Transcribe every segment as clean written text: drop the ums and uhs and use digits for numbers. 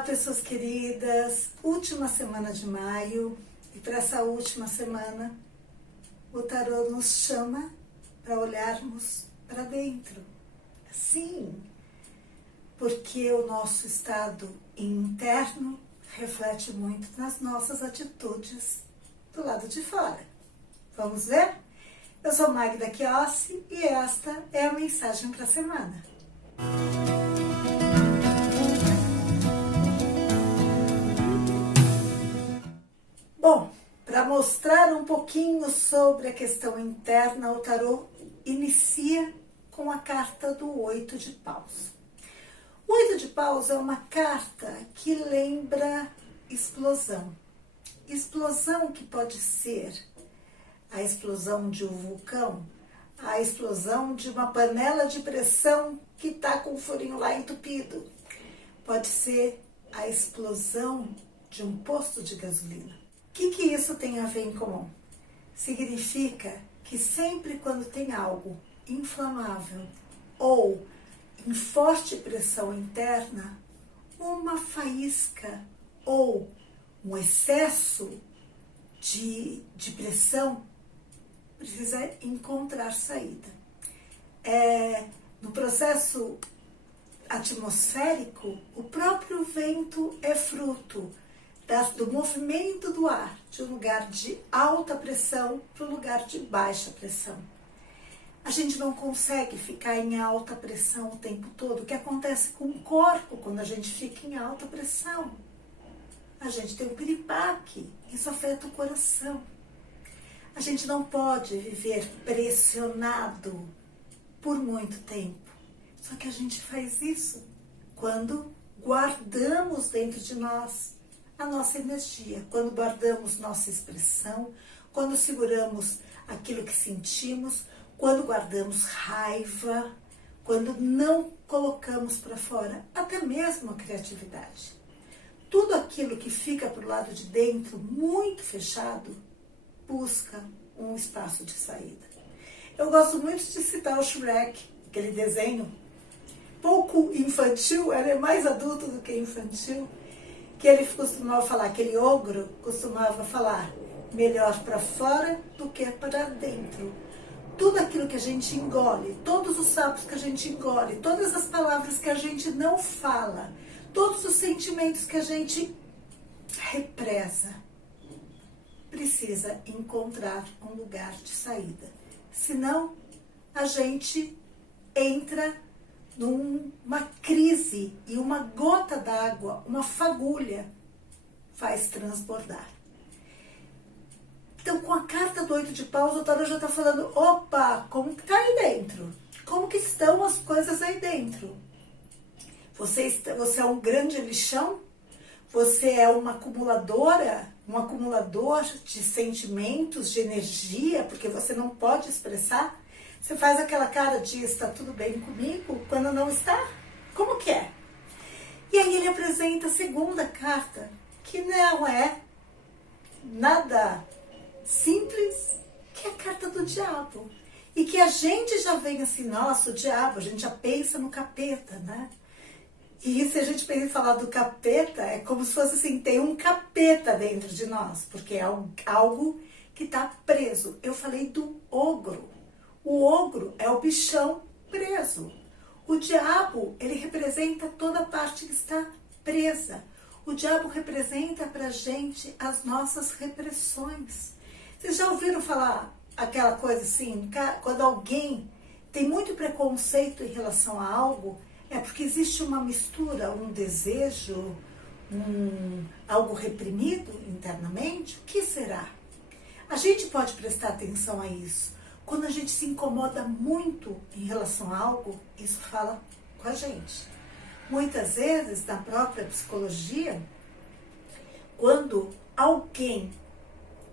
Olá, pessoas queridas, última semana de maio, e para essa última semana o tarô nos chama para olharmos para dentro. Sim, porque o nosso estado interno reflete muito nas nossas atitudes do lado de fora. Vamos ver? Eu sou Magda Chiossi e esta é a mensagem para a semana. Bom, para mostrar um pouquinho sobre a questão interna, o tarô inicia com a carta do 8 de paus. O 8 de paus é uma carta que lembra explosão. Explosão que pode ser a explosão de um vulcão, a explosão de uma panela de pressão que está com o furinho lá entupido. Pode ser a explosão de um posto de gasolina. O que isso tem a ver em comum? Significa que sempre quando tem algo inflamável ou em forte pressão interna, uma faísca ou um excesso de pressão precisa encontrar saída. No processo atmosférico, o próprio vento é fruto do movimento do ar, de um lugar de alta pressão para um lugar de baixa pressão. A gente não consegue ficar em alta pressão o tempo todo. O que acontece com o corpo quando a gente fica em alta pressão? A gente tem um piripaque, isso afeta o coração. A gente não pode viver pressionado por muito tempo. Só que a gente faz isso quando guardamos dentro de nós a nossa energia, quando guardamos nossa expressão, quando seguramos aquilo que sentimos, quando guardamos raiva, quando não colocamos para fora, até mesmo a criatividade. Tudo aquilo que fica para o lado de dentro, muito fechado, busca um espaço de saída. Eu gosto muito de citar o Shrek, aquele desenho pouco infantil, ele é mais adulto do que infantil, que ele costumava falar, aquele ogro costumava falar, melhor para fora do que para dentro. Tudo aquilo que a gente engole, todos os sapos que a gente engole, todas as palavras que a gente não fala, todos os sentimentos que a gente represa, precisa encontrar um lugar de saída. Senão, a gente entra numa crise e uma gota d'água, uma fagulha, faz transbordar. Então, com a carta do 8 de paus, o tarô já está falando, opa, como que está aí dentro? Como que estão as coisas aí dentro? Você é um grande lixão? Você é uma acumuladora, um acumulador de sentimentos, de energia, porque você não pode expressar? Você faz aquela cara de está tudo bem comigo, quando não está? Como que é? E aí ele apresenta a segunda carta, que não é nada simples, que é a carta do diabo. E que a gente já vem assim, nossa, o diabo, a gente já pensa no capeta, né? E se a gente pensa em falar do capeta, é como se fosse assim, tem um capeta dentro de nós, porque é algo que está preso. Eu falei do ogro. O ogro é o bichão preso. O diabo, ele representa toda a parte que está presa. O diabo representa pra gente as nossas repressões. Vocês já ouviram falar aquela coisa assim, quando alguém tem muito preconceito em relação a algo, é porque existe uma mistura, um desejo, algo reprimido internamente? O que será? A gente pode prestar atenção a isso. Quando a gente se incomoda muito em relação a algo, isso fala com a gente. Muitas vezes, na própria psicologia, quando alguém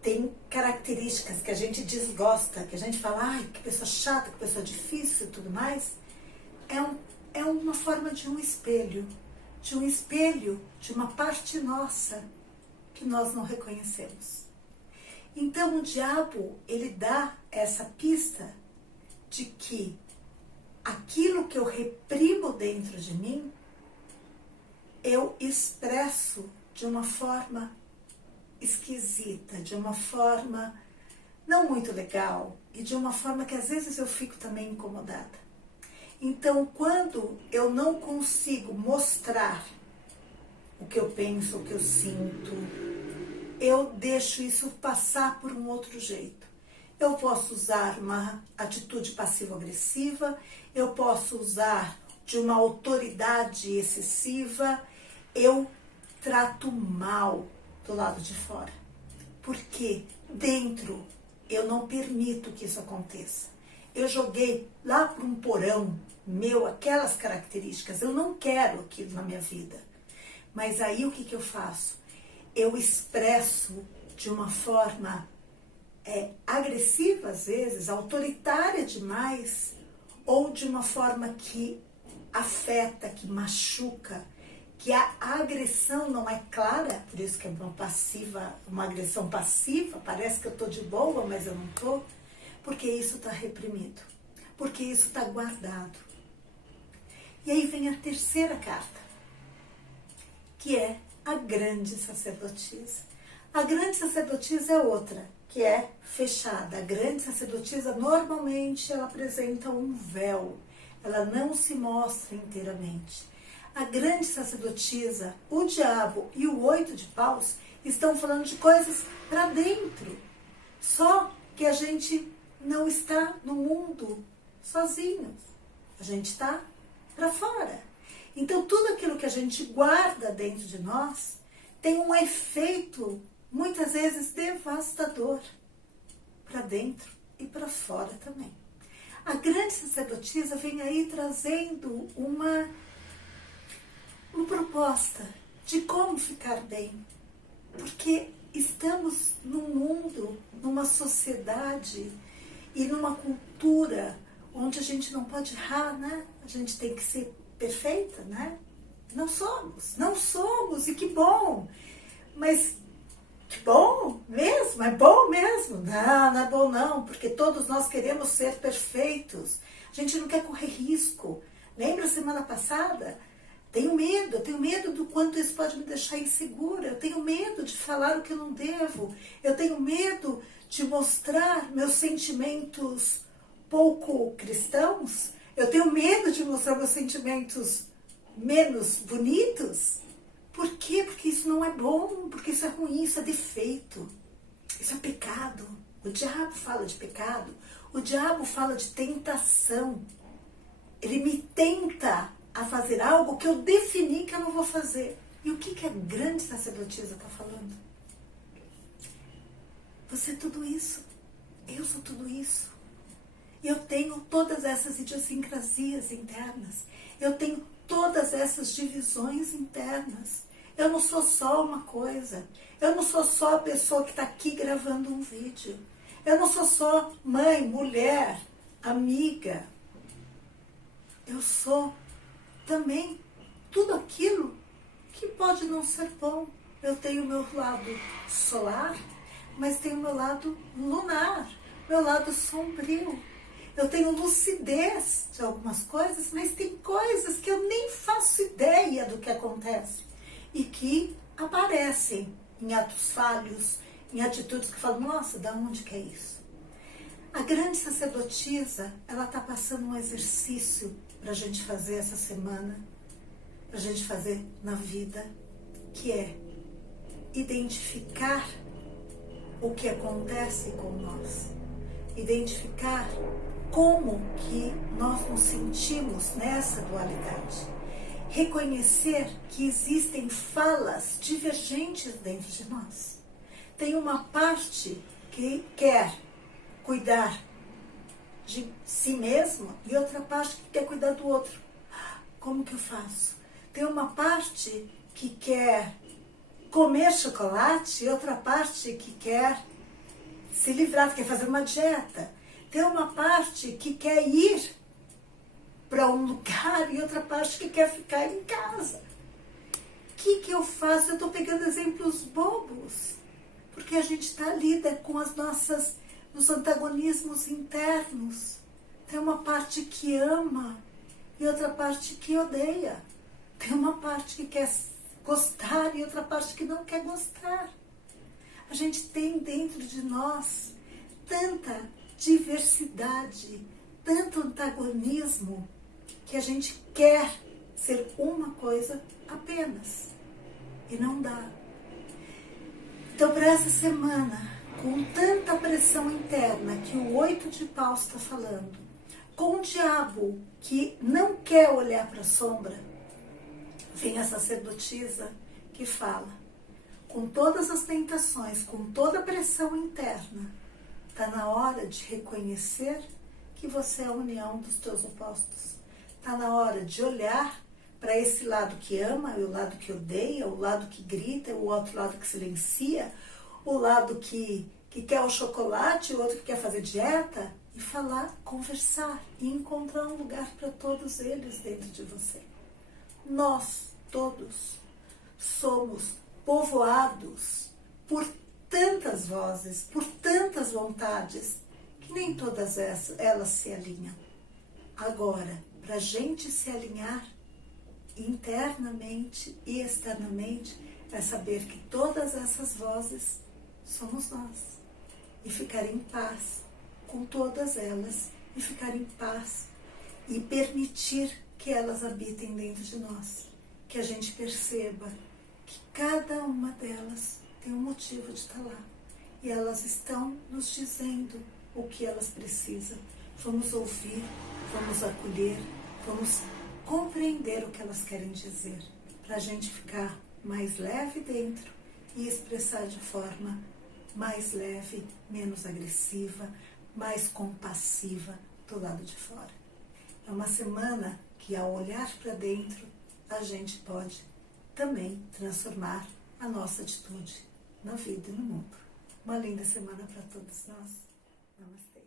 tem características que a gente desgosta, que a gente fala, ai, que pessoa chata, que pessoa difícil e tudo mais, é uma forma de um espelho de uma parte nossa que nós não reconhecemos. Então o diabo, ele dá essa pista de que aquilo que eu reprimo dentro de mim, eu expresso de uma forma esquisita, de uma forma não muito legal e de uma forma que às vezes eu fico também incomodada. Então, quando eu não consigo mostrar o que eu penso, o que eu sinto, eu deixo isso passar por um outro jeito. Eu posso usar uma atitude passivo-agressiva, eu posso usar de uma autoridade excessiva, eu trato mal do lado de fora. Porque dentro eu não permito que isso aconteça. Eu joguei lá para um porão meu aquelas características, eu não quero aquilo na minha vida. Mas aí o que eu faço? Eu expresso de uma forma agressiva às vezes, autoritária demais, ou de uma forma que afeta, que machuca, que a agressão não é clara, por isso que é uma agressão passiva, parece que eu estou de boa, mas eu não estou, porque isso está reprimido, porque isso está guardado. E aí vem a terceira carta, que é a grande sacerdotisa. A grande sacerdotisa é outra, que é fechada. A grande sacerdotisa, normalmente, ela apresenta um véu, ela não se mostra inteiramente. A grande sacerdotisa, o diabo e o 8 de paus estão falando de coisas para dentro. Só que a gente não está no mundo sozinhos. A gente está para fora. Então, tudo aquilo que a gente guarda dentro de nós tem um efeito, muitas vezes, devastador para dentro e para fora também. A grande sacerdotisa vem aí trazendo uma proposta de como ficar bem, porque estamos num mundo, numa sociedade e numa cultura onde a gente não pode errar, né? A gente tem que ser perfeita, né? Não somos, e que bom, mas que bom mesmo, é bom mesmo. Não é bom não, porque todos nós queremos ser perfeitos, a gente não quer correr risco. Lembra semana passada? Eu tenho medo do quanto isso pode me deixar insegura, eu tenho medo de falar o que eu não devo, eu tenho medo de mostrar meus sentimentos pouco cristãos, eu tenho medo de mostrar meus sentimentos menos bonitos. Por quê? Porque isso não é bom, porque isso é ruim, isso é defeito, isso é pecado. O diabo fala de pecado, o diabo fala de tentação. Ele me tenta a fazer algo que eu defini que eu não vou fazer. E o que a grande sacerdotisa está falando? Você é tudo isso, eu sou tudo isso. Eu tenho todas essas idiosincrasias internas, eu tenho todas essas divisões internas. Eu não sou só uma coisa, eu não sou só a pessoa que está aqui gravando um vídeo, eu não sou só mãe, mulher, amiga. Eu sou também tudo aquilo que pode não ser bom. Eu tenho o meu lado solar, mas tenho o meu lado lunar, meu lado sombrio. Eu tenho lucidez de algumas coisas, mas tem coisas que eu nem faço ideia do que acontece e que aparecem em atos falhos, em atitudes que falam, nossa, da onde que é isso? A grande sacerdotisa, ela está passando um exercício para a gente fazer essa semana, para a gente fazer na vida, que é identificar o que acontece com nós, identificar como que nós nos sentimos nessa dualidade, reconhecer que existem falas divergentes dentro de nós. Tem uma parte que quer cuidar de si mesmo e outra parte que quer cuidar do outro. Como que eu faço? Tem uma parte que quer comer chocolate e outra parte que quer se livrar, que quer fazer uma dieta. Tem uma parte que quer ir para um lugar e outra parte que quer ficar em casa. O que eu faço? Eu estou pegando exemplos bobos, porque a gente lida com os antagonismos internos. Tem uma parte que ama e outra parte que odeia. Tem uma parte que quer gostar e outra parte que não quer gostar. A gente tem dentro de nós tanta diversidade, tanto antagonismo, que a gente quer ser uma coisa apenas. E não dá. Então, para essa semana, com tanta pressão interna que o 8 de paus está falando, com o diabo que não quer olhar para a sombra, vem a sacerdotisa que fala, com todas as tentações, com toda a pressão interna, está na hora de reconhecer que você é a união dos teus opostos. Está na hora de olhar para esse lado que ama, o lado que odeia, o lado que grita, o outro lado que silencia, o lado que quer o chocolate, o outro que quer fazer dieta, e falar, conversar e encontrar um lugar para todos eles dentro de você. Nós, todos, somos povoados por tantas vozes, por tantas vontades, que nem todas elas se alinham. Agora, para a gente se alinhar internamente e externamente, é saber que todas essas vozes somos nós. E ficar em paz com todas elas, e ficar em paz e permitir que elas habitem dentro de nós. Que a gente perceba que cada uma delas tem um motivo de estar lá. E elas estão nos dizendo o que elas precisam. Vamos ouvir, vamos acolher, vamos compreender o que elas querem dizer, para a gente ficar mais leve dentro e expressar de forma mais leve, menos agressiva, mais compassiva do lado de fora. É uma semana que, ao olhar para dentro, a gente pode também transformar a nossa atitude na vida e no mundo. Uma linda semana para todos nós. Namastê.